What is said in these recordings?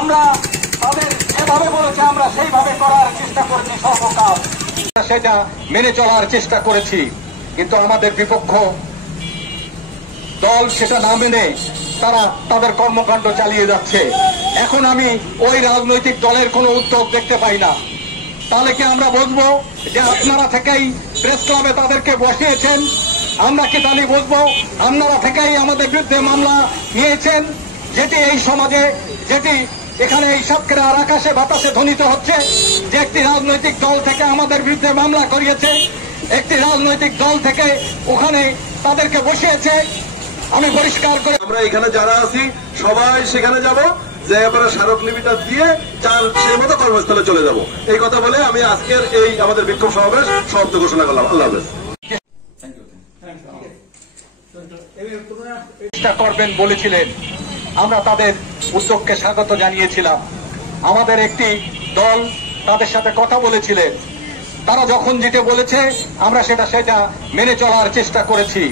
আমরা তাদের যেভাবে বলেছে আমরা সেইভাবে করার চেষ্টা করেছি সর্বকাল, সেটা মেনে চলার চেষ্টা করেছি। কিন্তু আমাদের বিপক্ষ দল সেটা না মেনে তারা তাদের কর্মকাণ্ড চালিয়ে যাচ্ছে। এখন আমি ওই রাজনৈতিক দলের কোনো উদ্যোগ দেখতে পাই না। তাহলে কি আমরা বুঝবো যে আপনারা থেকেই প্রেস ক্লাবে তাদেরকে বসিয়েছেন? আমরা কি তাহলে বুঝবো আপনারা থেকেই আমাদের বিরুদ্ধে মামলা নিয়েছেন? যেটি এই সমাজে, যেটি এখানে এই সাতক্ষীরার আকাশে বাতাসে ধ্বনিত হচ্ছে যে একটি রাজনৈতিক দল থেকে আমাদের বিরুদ্ধে মামলা করিয়েছে, একটি রাজনৈতিক দল থেকে ওখানে তাদেরকে বসিয়েছে। আমি পরিষ্কার করে, আমরা এখানে যারা আছি সবাই সেখানে যাব, যে আমরা স্মারকলিপিটা দিয়ে সেই মতো কর্মস্থলে চলে যাব। এই কথা বলে আমি আজকের এই আমাদের বিক্ষোভ সমাবেশ সমাপ্ত ঘোষণা করলাম। আল্লাহ হাফেজ। চেষ্টা করবেন বলেছিলেন, আমরা তাদের উদ্যোগকে স্বাগত জানিয়েছিলাম। আমাদের একটি দল তাদের সাথে কথা বলেছিলেন, তারা যখন যেটা বলেছে আমরা সেটা মেনে চলার চেষ্টা করেছি।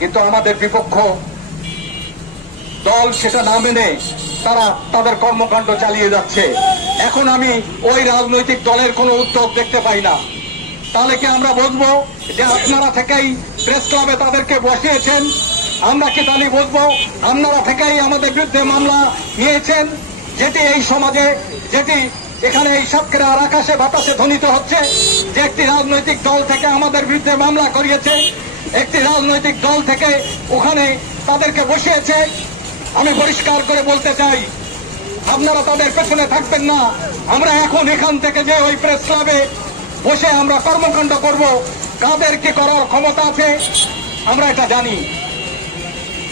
কিন্তু আমাদের বিপক্ষ দল সেটা না মেনে তারা তাদের কর্মকাণ্ড চালিয়ে যাচ্ছে। এখন আমি ওই রাজনৈতিক দলের কোনো উদ্যোগ দেখতে পাই না। তাহলে কি আমরা বুঝবো যে আপনারা থেকেই প্রেস ক্লাবে তাদেরকে বসিয়েছেন? আমরা কি তাহলে বুঝবো আপনারা থেকেই আমাদের বিরুদ্ধে মামলা নিয়েছেন? যেটি এই সমাজে, যেটি এখানে এই সাতক্ষীরার আকাশে বাতাসে ধ্বনিত হচ্ছে যে একটি রাজনৈতিক দল থেকে আমাদের বিরুদ্ধে মামলা করিয়েছে, একটি রাজনৈতিক দল থেকে ওখানে তাদেরকে বসিয়েছে। আমি পরিষ্কার করে বলতে চাই, আপনারা তাদের পেছনে থাকবেন না। আমরা এখন এখান থেকে যে ওই প্রেস ক্লাবে বসে আমরা কর্মকাণ্ড করব, কাদের কি করার ক্ষমতা আছে আমরা এটা জানি।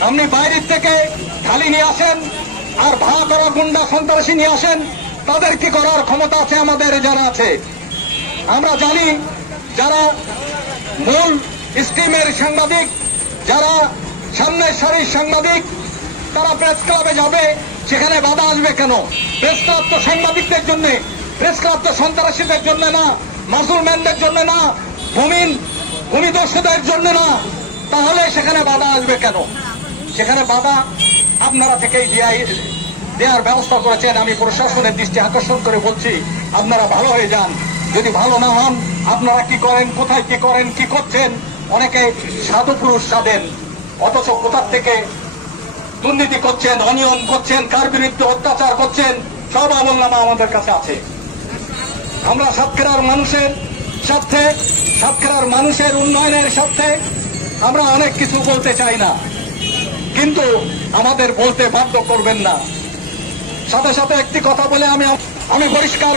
আপনি বাইরের থেকে খালি নিয়ে আসেন আর ভাড়া করা গুন্ডা সন্ত্রাসী নিয়ে আসেন, তাদের কি করার ক্ষমতা আছে আমাদের যারা আছে আমরা জানি। যারা মূল স্ট্রিমের সাংবাদিক, যারা সামনের সারির সাংবাদিক, তারা প্রেস ক্লাবে যাবে, সেখানে বাধা আসবে কেন? প্রেস ক্লাব তো সাংবাদিকদের জন্য, প্রেস ক্লাব তো সন্ত্রাসীদের জন্য না, মাসুলম্যানদের জন্য না, ভূমিদস্যুদের জন্য না। তাহলে সেখানে বাধা আসবে কেন? সেখানে বাধা আপনারা থেকেই দেওয়ার ব্যবস্থা করেছেন। আমি প্রশাসনের দৃষ্টি আকর্ষণ করে বলছি, আপনারা ভালো হয়ে যান। যদি ভালো না হন, আপনারা কি করেন, কোথায় কি করেন, কি করছেন? অনেকে সাধু পুরুষ সাধেন, অথচ কোথার থেকে দুর্নীতি করছেন, অনিয়ম করছেন, কার বিরুদ্ধে অত্যাচার করছেন, সব আমলনামা আমাদের কাছে আছে। আমরা সাতক্ষীরার মানুষের স্বার্থে, সাতক্ষীরার মানুষের উন্নয়নের স্বার্থে আমরা অনেক কিছু বলতে চাই না, কিন্তু আমাদের বলতে বাধ্য করবেন না। সাথে সাথে একটি কথা বলে আমি পরিষ্কার